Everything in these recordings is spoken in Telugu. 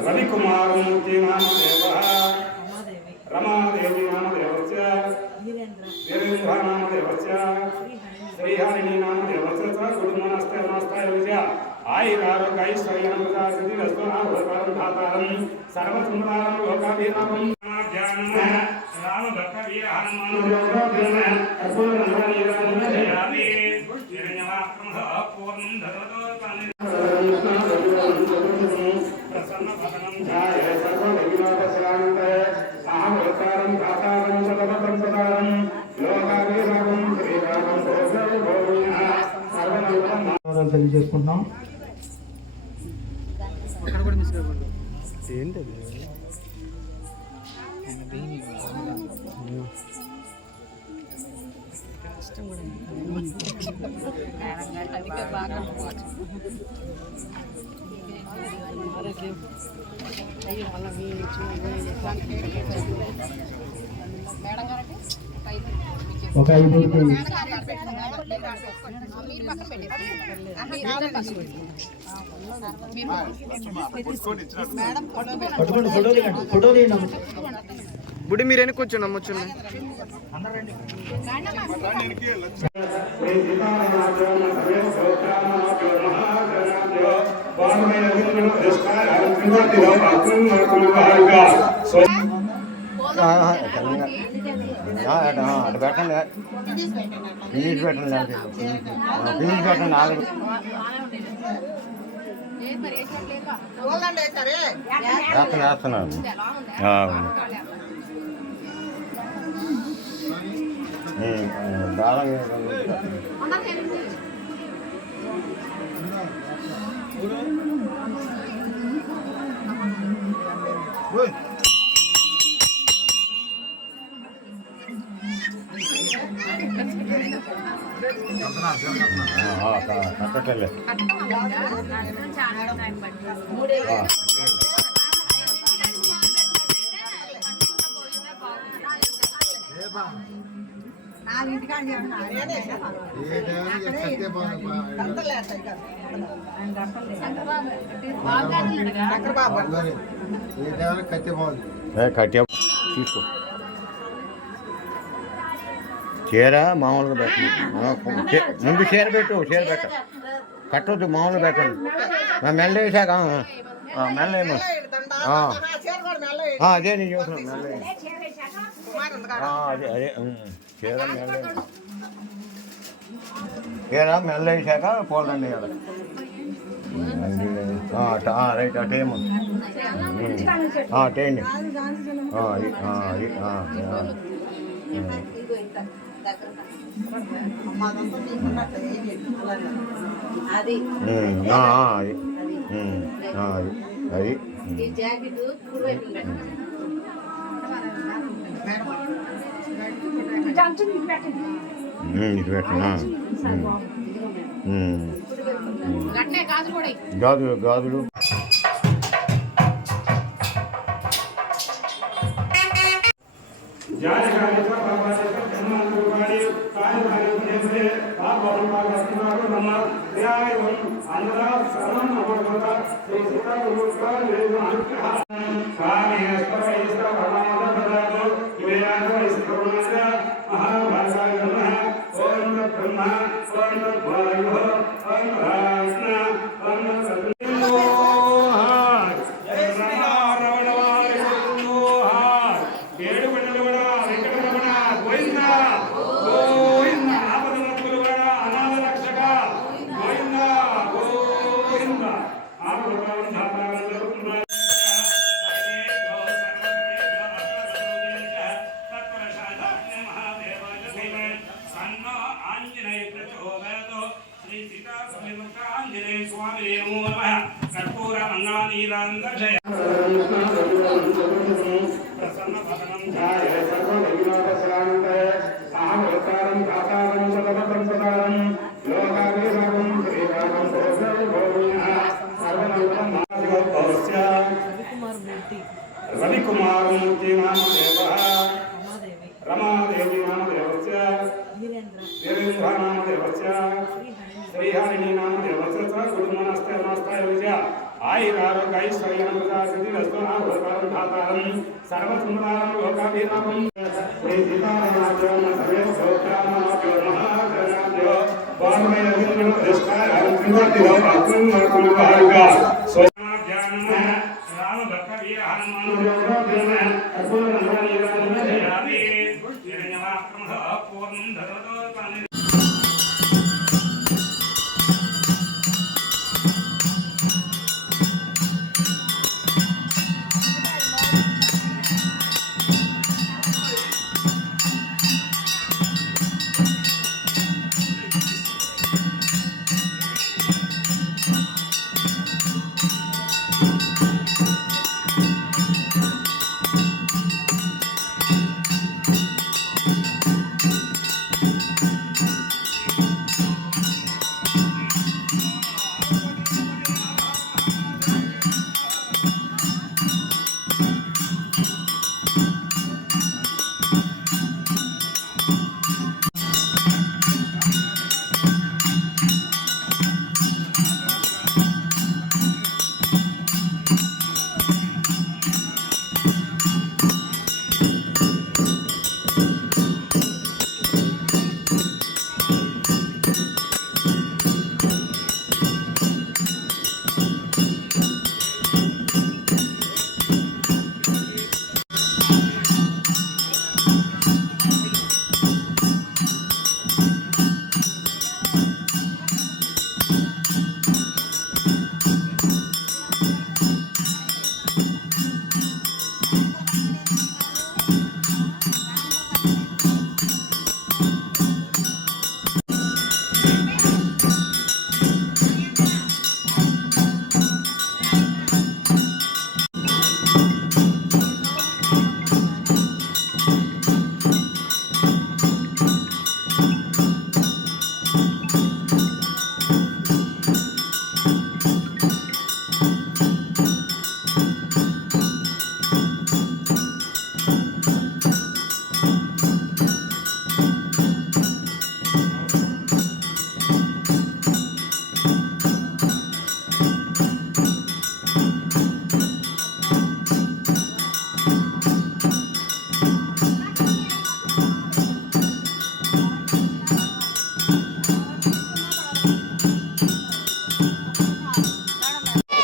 रविकुमार मूर्ति नाम देवः रमादेवी नाम देवस्य वीरेन्द्र नाम देवस्य श्रीहरिणी नाम देवस्य गुरुमनस्ते नमस्ते विजय आयुरारोग्य ऐश्वर्यं सिद्धिरस्तु नामोदकारं धातारं सर्वसंसारं लोकाभिरामं ध्यानं राम भक्त वीर हनुमान योगोद्यम अपूर्णमणिरामयामि निरञ्जनाक्रमः पूर्णं ददतो తెలియజేసుకుంటున్నాం. ఏంటి ఒక 5 బుడి మీరు వెనక్కి నమ్మొచ్చు అటు పెట్టండి ఫినిష్ పెట్టండి ఫినిష్ పెట్టండి ఆగు వేస్తున్నాను దాళం కట్టలే కట్టే తీసుకో చీర మామూలుగా పెట్టండి ముందు చీర పెట్టు చీర పెట్ట కట్టొద్దు మామూలుగా పెట్టండి మెల్ల వేసాక మెల్ల అదే నేను చూస్తున్నాను మెల్ల అదే చీర మెల్ల చీర మెల్ల వేసాక పోదండి రైట్ అటేమో అటేయండి అది ఇది పెట్టనా గాజులు గాజులు ఆంజనేయ స్వామి నమో నమః కర్పూర మంగళనీరాంగజయ ప్రసన్న భగవం ఛాయ సర్వవిఘ్నోపశాంతే సామవతారం కాతారం సతతం సదారం లోకాభిరామం శ్రీరామం భోగోభోమినః సర్వమంగళం మాధవస్య రవికుమారమూర్తి నామదేవః రమాదేవి నామదేవస్య వీరేంద్ర నామదేవస్య శ్రీహరిణి నామదేవస్య గురుమనస్తే నమస్తాయ విజయ ఆయురారోగ్యైశ్వర్యం ప్రసాదిరస్తు ఆభూతారం ధాతారం సర్వసుందరం లోకాభిరామం శ్రీ సీతారామాజ్యం సర్వే సౌఖ్యామాప్యో మహాగణాభ్యో వామయ విష్ణు ప్రతిష్ఠాయ త్రివర్తిలో అత్యం వర్తమానుగా స్వజ్ఞానమ రామ భక్త వీర హనుమాన్ యోగోద్యమ అర్జున రంగనీరాజయామి హిరణ్యవాక్రమః పూర్ణం దదతో తన్నే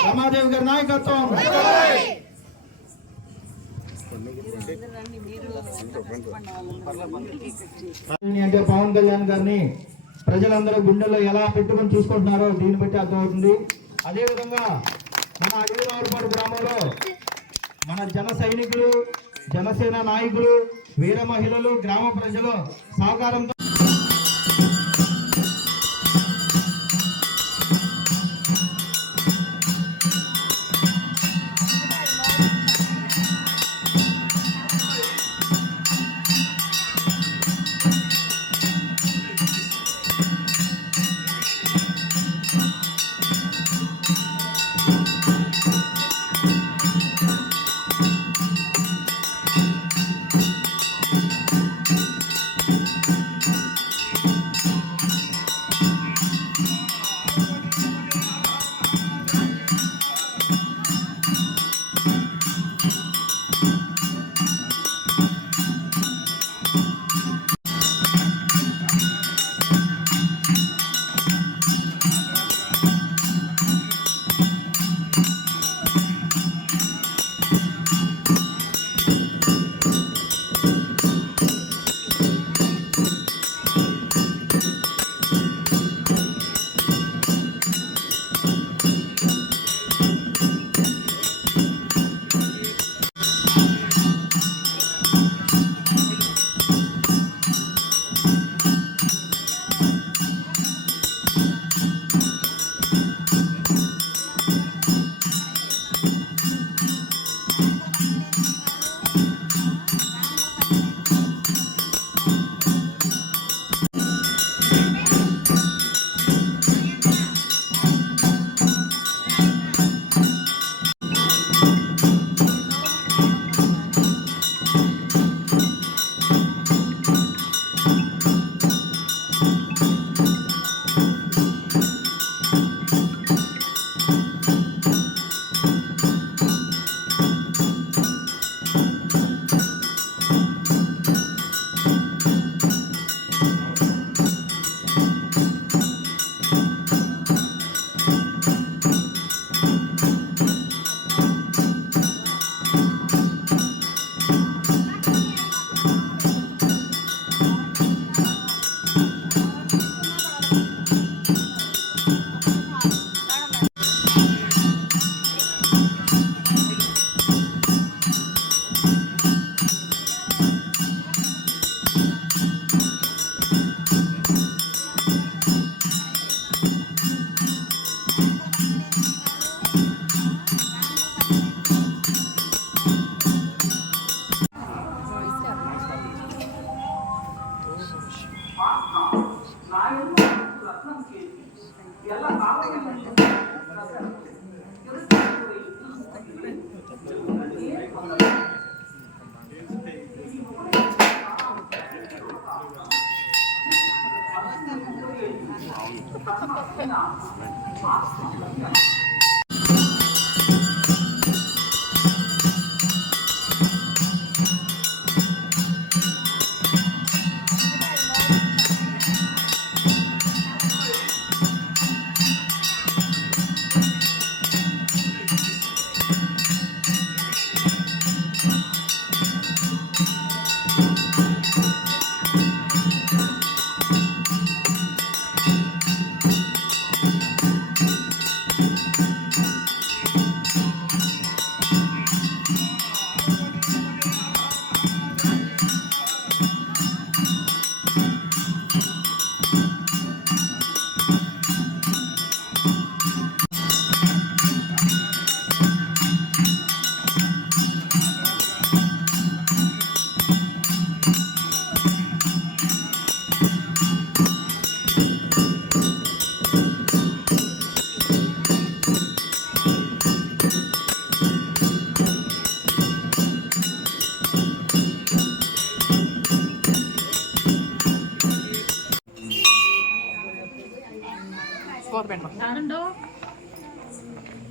రమాదేవి గారి నాయకత్వం అంటే పవన్ కళ్యాణ్ గారిని ప్రజలందరూ గుండెల్లో ఎలా పెట్టుకొని చూసుకుంటున్నారో దీన్ని బట్టి అర్థమవుతుంది. అదేవిధంగా మన అడవిరావుపాడు గ్రామంలో మన జన సైనికులు, జనసేన నాయకులు, వీర మహిళలు, గ్రామ ప్రజలు సహకారంతో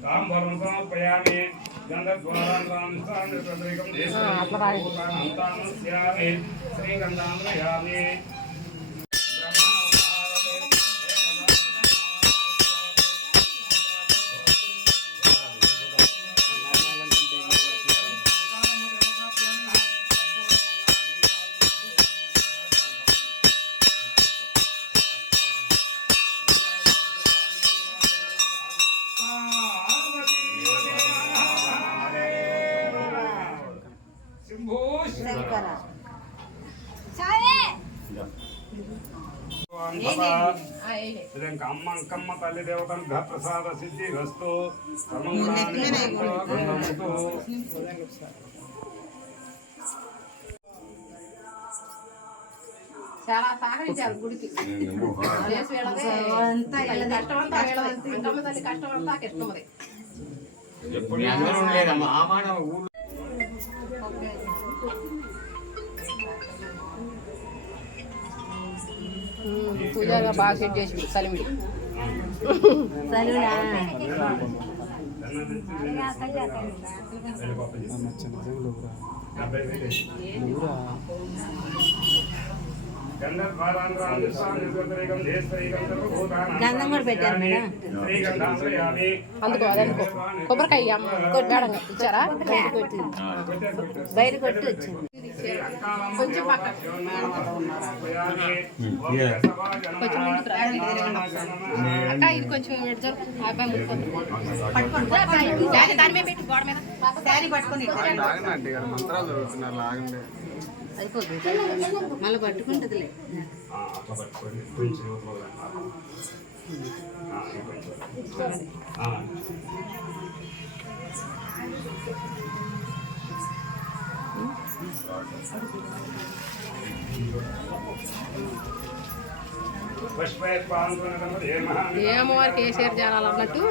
తాంబరం సమర్పయామి గంధద్వారాంతానుష్ఠానప్రతికం దేశంతానుష్యామి శ్రీగంధాంధ్రయామి అమ్మ తల్లి దేవతను ప్రసాద సిద్ధి వస్తు చాలా సహకరించారు గుడికి కష్టమంతా కష్టమది పూజగా బాగా సెట్ చేసి సలిమిడి గంధం కూడా పెట్టారు మేడం. అందుకో అదనుకో కొబ్బరికాయ కొట్టాడంగా ఇచ్చారా బయట కొట్టి వచ్చింది. కొంచెం పక్క కొంచెం ముందుకు రా. అక్క ఇది కొంచెం పెడతారు అబ్బాయి ముందు దాని మీద పెట్టి గోడ మీద శారీ పట్టుకొని అయిపోతుంది మళ్ళీ పట్టుకుంటుందిలే. ఏమో వారికి కేసీఆర్ చేరాలన్నట్టు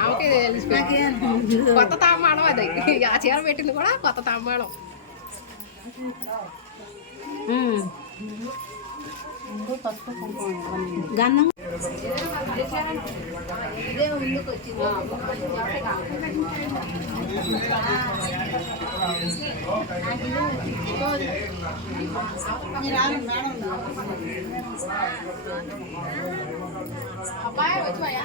ఆమెకే తెలిసిపోయింది. కొత్త తాంబాడం అది ఆ చీర పెట్టింది కూడా కొత్త తాంబాడం. గంధం ఇదే ముందుకు వచ్చింది. అబ్బాయి వచ్చాయా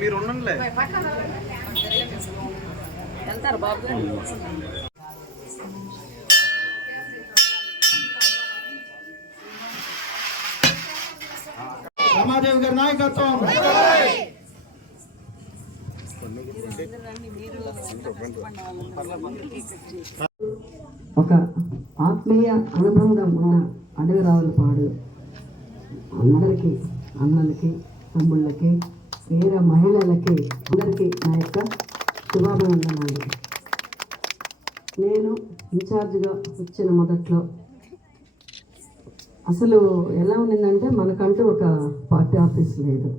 మీరు ఉండండిలే వెళ్తారు బాబు. రమాదేవి గారి నాయకత్వం. ఒక ఆత్మీయ అనుబంధం ఉన్న అడవి రావులపాడు అందరికీ, అన్నలకి, తమ్ముళ్ళకి, వీర మహిళలకి అందరికీ నా యొక్క శుభాభినందనాలు. నేను ఇన్ఛార్జ్గా వచ్చిన మొదట్లో అసలు ఎలా ఉండిందంటే మనకంటూ ఒక పార్టీ ఆఫీస్ లేదు,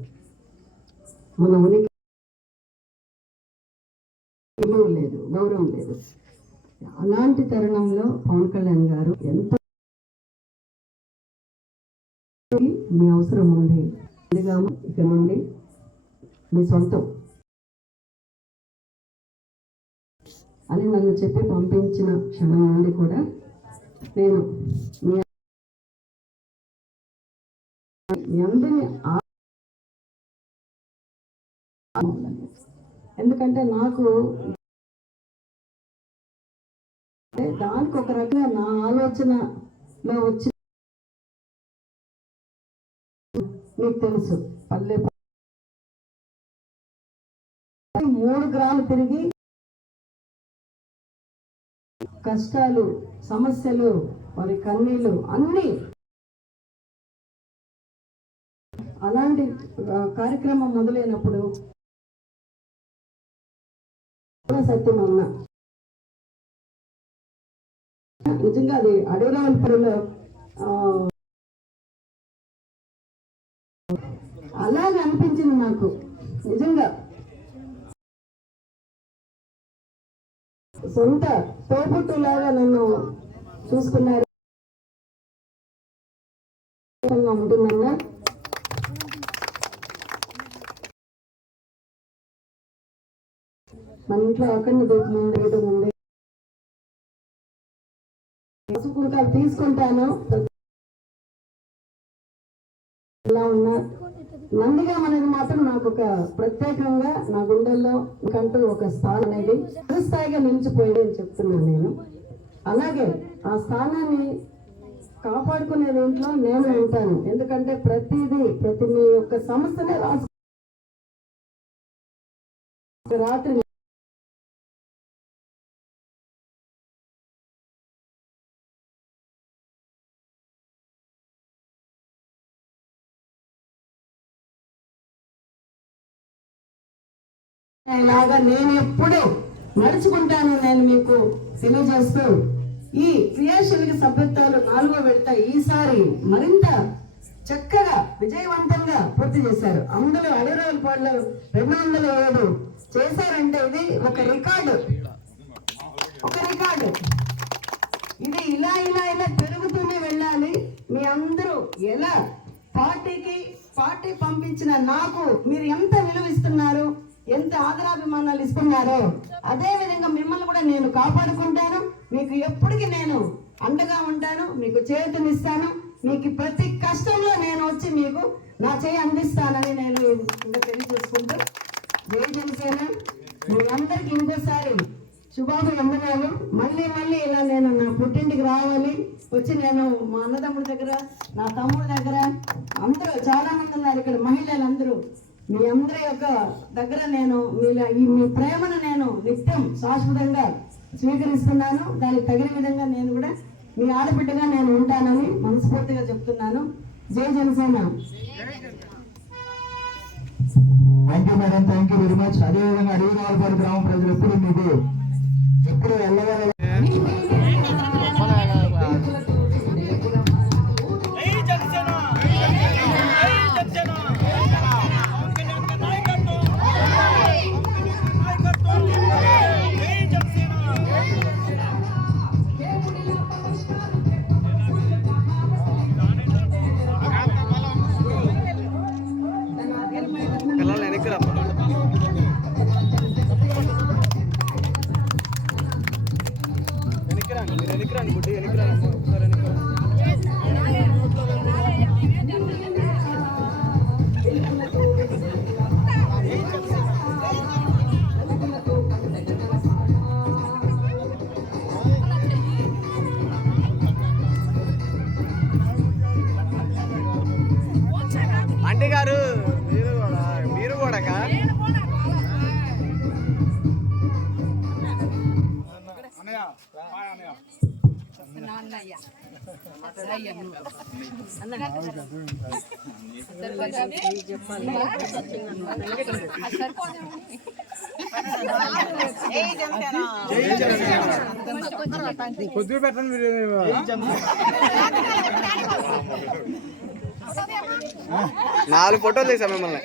మన ఉనికి లేదు, గౌరవం లేదు. అలాంటి తరుణంలో పవన్ కళ్యాణ్ గారు ఎంత మీ అవసరం ఉంది, ఇక నుండి మీ సొంతం అని నన్ను చెప్పి పంపించిన క్షణం నుండి కూడా నేను మీ అందరినీ ఎందుకంటే నాకు దానికి ఒక రకంగా నా ఆలోచనలో వచ్చి మీకు తెలుసు, పల్లె 3 గ్రాలు తిరిగి కష్టాలు, సమస్యలు, వారి కన్నీళ్ళు అన్నీ అలాంటి కార్యక్రమం మొదలైనప్పుడు సత్యం అన్న నిజంగా అది అడవిరావులపల్లిలో అలాగే అనిపించింది నాకు. నిజంగా సొంత తోబుట్టులాగా నన్ను చూసుకున్నారు. ఉంటుందన్నా మన ఇంట్లో అక్కడిని దొరుకుతుంది పసుపుకుంటాను తీసుకుంటాను. ఎలా ఉన్నా నందిగాం అనేది మాత్రం నాకు ఒక ప్రత్యేకంగా నా గుండెల్లో కంటూ ఒక స్థానం అనేది చిరస్థాయిగా నిలిచిపోయింది అని చెప్తున్నాను నేను. అలాగే ఆ స్థానాన్ని కాపాడుకునే దీంట్లో నేను ఉంటాను. ఎందుకంటే ప్రతి మీ యొక్క సమస్యనే రాత్రి ఇలాగా నేను ఎప్పుడు నడుచుకుంటాను నేను మీకు తెలియజేస్తూ ఈ క్రియాశీలక సభ్యత్వాలు 4వ విడత ఈసారి మరింత చక్కగా విజయవంతంగా పూర్తి చేశారు. అందులో అడవిరావులపాడులో 207 చేశారంటే ఇది ఒక రికార్డు. ఇది ఇలా పెరుగుతూనే వెళ్ళాలి. మీ అందరూ ఎలా పార్టీ పంపించిన నాకు మీరు ఎంత విలువ ఇస్తున్నారు, ఎంత ఆదరాభిమానాలు ఇస్తున్నారో అదే విధంగా మిమ్మల్ని కూడా నేను కాపాడుకుంటాను. మీకు ఎప్పటికీ నేను అండగా ఉంటాను, మీకు చేతునిస్తాను. మీకు ప్రతి కష్టంలో నేను వచ్చి మీకు నా చేయి అందిస్తానని నేను ఇంకా తెలియజేసుకుంటూ జై జనసేన. మీ అందరికి ఇంకోసారి శుభాభివందనాలు. మళ్ళీ ఇలా నేను నా పుట్టింటికి రావాలి, వచ్చి నేను మా అన్నదమ్ముడి దగ్గర, నా తమ్ముడి దగ్గర అందరూ చాలా మంది ఉన్నారు ఇక్కడ మహిళలందరూ. మీ అందరి యొక్క దగ్గర నేను మీ ప్రేమను నేను నిత్యం శాశ్వతంగా స్వీకరిస్తున్నాను. దానికి తగిన విధంగా నేను కూడా మీ ఆడబిడ్డగా నేను ఉంటానని మనస్ఫూర్తిగా చెప్తున్నాను. జై Janasena. Thank you madam, thank you very much. అదేవిధంగా అడవిరావులపాడు గ్రామ ప్రజలు ఎప్పుడు వెళ్ళగల ఆంటీ గారు మీరు కూడా కొద్దిగా పెట్టండి మీరు. 4 ఫోటోలు తీసాం మిమ్మల్ని.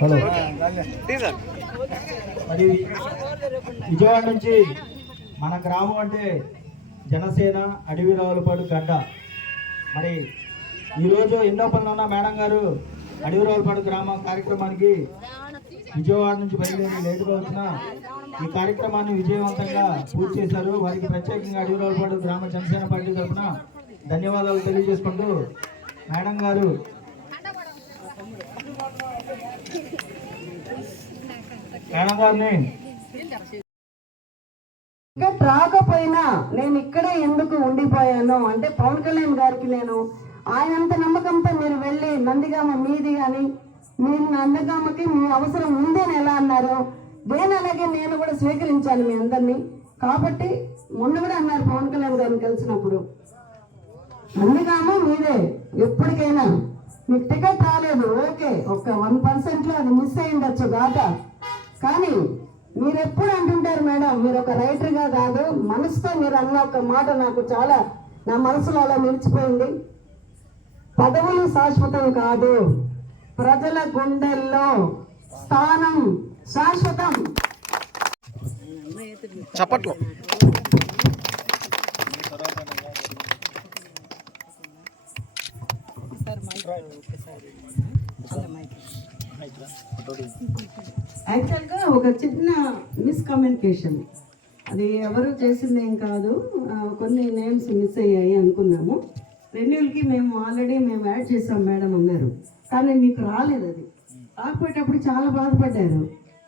హలో తీసా మరి విజయవాడ నుంచి మన గ్రామం అంటే జనసేన అడవి రావులపాడు గడ్డ. మరి ఈరోజు ఎన్నో పనులు ఉన్న మేడం గారు అడవి రావులపాడు గ్రామ కార్యక్రమానికి విజయవాడ నుంచి బయలుదేరి లేటుగా వచ్చిన ఈ కార్యక్రమాన్ని విజయవంతంగా పూర్తి చేశారు. వారికి ప్రత్యేకంగా అడవి రావులపాడు గ్రామ జనసేన పార్టీ తరఫున ధన్యవాదాలు తెలియజేసుకుంటూ మేడం గారు గారిని టికెట్ రాకపోయినా నేను ఇక్కడే ఎందుకు ఉండిపోయాను అంటే పవన్ కళ్యాణ్ గారికి నేను ఆయనంత నమ్మకంతో మీరు వెళ్ళి నందిగామ మీది అని మీరు నందిగామకి మీ అవసరం ఉందని ఎలా అన్నారు, దేని అలాగే నేను కూడా స్వీకరించాను మీ అందరినీ. కాబట్టి మొన్న కూడా అన్నారు పవన్ కళ్యాణ్ గారిని కలిసినప్పుడు, నందిగామ మీదే ఎప్పటికైనా. మీకు టికెట్ రాలేదు ఓకే, ఒక 1% అది మిస్ అయి ఉండొచ్చు దాకా, కానీ మీరు ఎప్పుడు అంటుంటారు మేడం, మీరు ఒక రైటర్గా కాదు మనసుతో మీరు అన్న ఒక మాట నాకు చాలా నా మనసులో అలా నిలిచిపోయింది. పదవులు శాశ్వతం కాదు, ప్రజల గుండెల్లో స్థానం శాశ్వతం. చప్పట్లు. యాక్చువల్గా ఒక చిన్న మిస్కమ్యూనికేషన్, అది ఎవరు చేసింది ఏం కాదు, కొన్ని నేమ్స్ మిస్ అయ్యాయి అనుకున్నాము. రెన్యూల్కి మేము ఆల్రెడీ యాడ్ చేసాం మేడం అన్నారు, కానీ మీకు రాలేదు. అది రాకపోయేటప్పుడు చాలా బాధపడ్డారు.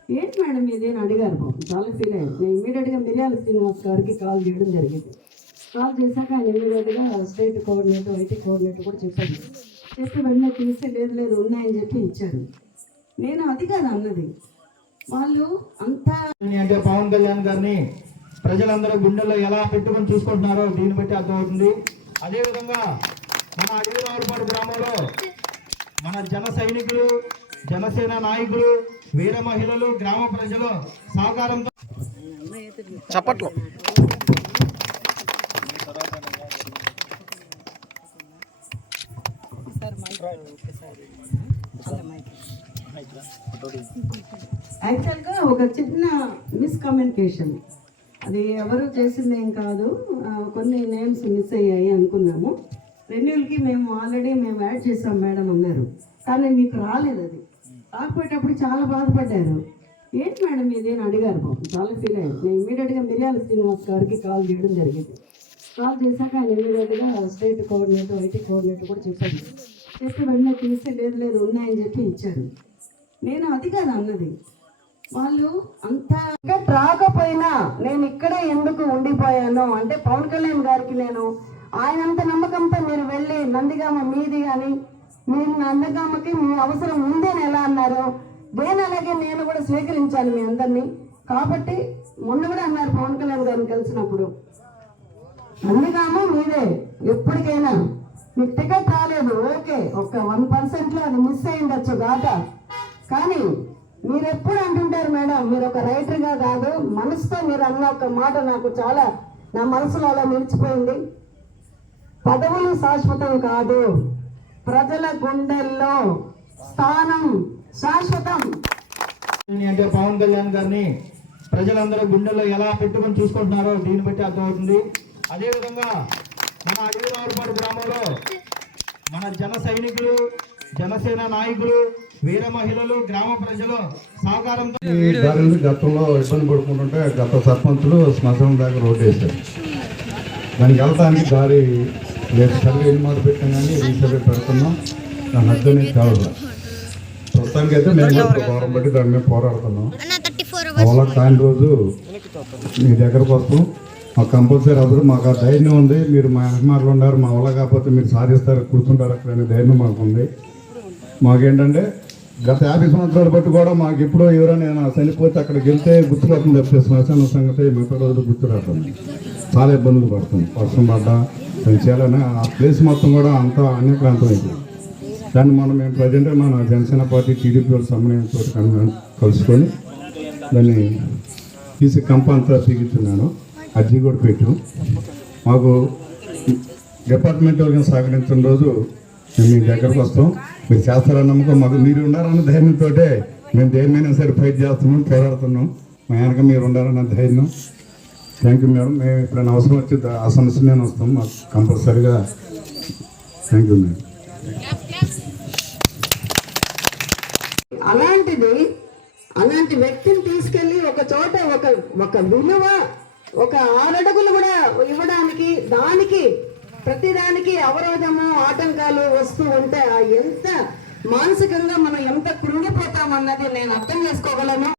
ఏంటి మేడం ఇది అని అడిగారు, బాబు చాలా ఫీల్ అయ్యారు. నేను ఇమీడియట్గా మిర్యాల శ్రీనివాస్ గారికి కాల్ చేయడం జరిగింది. కాల్ చేశాక ఆయన ఇమీడియట్గా స్టేట్ కోఆర్డినేటర్ ఐటీ కోఆర్డినేటర్ కూడా చెప్పాను. చెప్పి వెంటనే తీస్తే లేదు లేదు ఉన్నాయని చెప్పి ఇచ్చారు. నేను అది కాదు అన్నది, వాళ్ళు అంతా అంటే పవన్ కళ్యాణ్ గారిని ప్రజలందరూ గుండెల్లో ఎలా పెట్టుకొని చూసుకుంటున్నారో దీన్ని బట్టి అర్థమవుతుంది. అదేవిధంగా మన అడవి రావులపాడు గ్రామంలో మన జన సైనికులు, జనసేన నాయకులు, వీర మహిళలు, గ్రామ ప్రజలు సహకారంతో చప్పట్లు. యాక్చువల్గా ఒక చిన్న మిస్కమ్యూనికేషన్, అది ఎవరు చేసింది ఏం కాదు, కొన్ని నేమ్స్ మిస్ అయ్యాయి అనుకున్నాము. రెన్యూల్కి మేము ఆల్రెడీ యాడ్ చేసాం మేడం అన్నారు, కానీ మీకు రాలేదు. అది రాకపోయేటప్పుడు చాలా బాధపడ్డారు. ఏంటి మేడం ఇది అని అడిగారు, బాబు చాలా ఫీల్ అయ్యారు. నేను ఇమీడియట్గా మిర్యాల శ్రీనివాస్ గారికి కాల్ చేయడం జరిగింది. కాల్ చేశాక ఆయన ఇమీడియట్గా స్టేట్ కోఆర్డినేటర్ ఐటీ కోఆర్డినేటర్ కూడా చెప్పాను. చెప్పి వెంటనే తీస్తే లేదు లేదు ఉన్నాయని చెప్పి ఇచ్చారు. నేను అది కాదు అన్నది, వాళ్ళు అంతా టికెట్ రాకపోయినా నేను ఇక్కడే ఎందుకు ఉండిపోయాను అంటే పవన్ కళ్యాణ్ గారికి నేను ఆయనంత నమ్మకంతో మీరు వెళ్ళి నందిగామ మీది అని మీరు నందిగామకి మీ అవసరం ఉందని ఎలా అన్నారు, దేని అలాగే నేను కూడా స్వీకరించాను మీ అందరినీ. కాబట్టి మొన్న కూడా అన్నారు పవన్ కళ్యాణ్ గారిని కలిసినప్పుడు, నందిగామ మీదే ఎప్పటికైనా. మీకు టికెట్ రాలేదు ఓకే, ఒక 1% అది మిస్ అయి ఉండొచ్చు దాకా, కానీ మీరు ఎప్పుడు అంటుంటారు మేడం, మీరు ఒక రైటర్గా కాదు మనసుతో మీరు అన్న ఒక మాట నాకు చాలా నా మనసులో అలా నిలిచిపోయింది. పదవులు శాశ్వతం కాదు, ప్రజల గుండెల్లో స్థానం శాశ్వతం. అంటే పవన్ కళ్యాణ్ గారిని ప్రజలందరూ గుండెల్లో ఎలా పెట్టుకొని చూసుకుంటున్నారో దీన్ని బట్టి అర్థమవుతుంది. అదేవిధంగా మన అడవి రావులపాడు గ్రామంలో మన జన సైనికులు, జనసేన నాయకులు, వీర మహిళలు, గ్రామ ప్రజలు సహకారంతో ఈ దారిని గతంలో ఇబ్బంది పడుకుంటుంటే గత సర్పంచులు శ్మశానం దాకా రోడ్డు వేశారు. దానికి వెళ్ళడానికి దారి లేదు. సర్వే ఎన్ని మాట పెట్టాం కానీ రీసర్వే పెడుతున్నాం, దాని అర్థం అనేది కావాలి. ప్రస్తుతానికి అయితే మేము కూడా గౌరవం బట్టి దాని మీద పోరాడుతున్నాం. అలా కాని రోజు మీ దగ్గరకు వస్తాం, మాకు కంపల్సరీ అప్పుడు మాకు ఆ ధైర్యం ఉంది. మీరు మా వెనకమాటలు ఉన్నారు, మా వల్ల కాకపోతే మీరు సాధిస్తారు, కూర్చుంటారు అక్కడ అనే ధైర్యం మాకు ఉంది. మాకేంటంటే గత 50 సంవత్సరాలు బట్టి కూడా మాకు ఎప్పుడో ఎవరైనా చనిపోతే అక్కడికి వెళ్తే గుర్తుపడుతుంది తప్పితే శ్మశాన సంగతి మిగతా రోజులు గుర్తురాస్తుంది. చాలా ఇబ్బందులు పడుతుంది. వర్షం పడ్డా చేయాలని ఆ ప్లేస్ మొత్తం కూడా అంతా అన్యక్రాంతం అయిపోయింది. దాన్ని మేము ప్రజెంట్ మన జనసేన పార్టీ టీడీపీ వాళ్ళ సమన్వయంతో కలుసుకొని దాన్ని తీసి కంప అంతా తీగిస్తున్నాను. అర్జీ కూడా పెట్టాం. మాకు డిపార్ట్మెంట్ వాళ్ళని సహకరించిన రోజు మేము మీ దగ్గరకు వస్తాం. మీరు చేస్తారన్న నమ్మకం మాకు, మీరు ఉండాలన్న ధైర్యంతో మేము దేనిమైనా సరే ఫైట్ చేస్తున్నాం, పోరాడుతున్నాం. మా వెనక మీరు ఉండాలన్న ధైర్యం. Thank you madam. మేము ఎప్పుడైనా అవసరం వచ్చి ఆ సమస్యనే వస్తాం. మాకు కంపల్సరీగా థ్యాంక్ యూ మేడం. అలాంటి వ్యక్తిని తీసుకెళ్ళి ఒక చోట ఒక విలువ, ఒక 6 అడుగులు కూడా ఇవ్వడానికి, దానికి ప్రతిదానికి అవరోధము, ఆటంకాలు వస్తూ ఉంటే ఎంత మానసికంగా మనం ఎంత కృంగిపోతామన్నది నేను అర్థం చేసుకోగలను.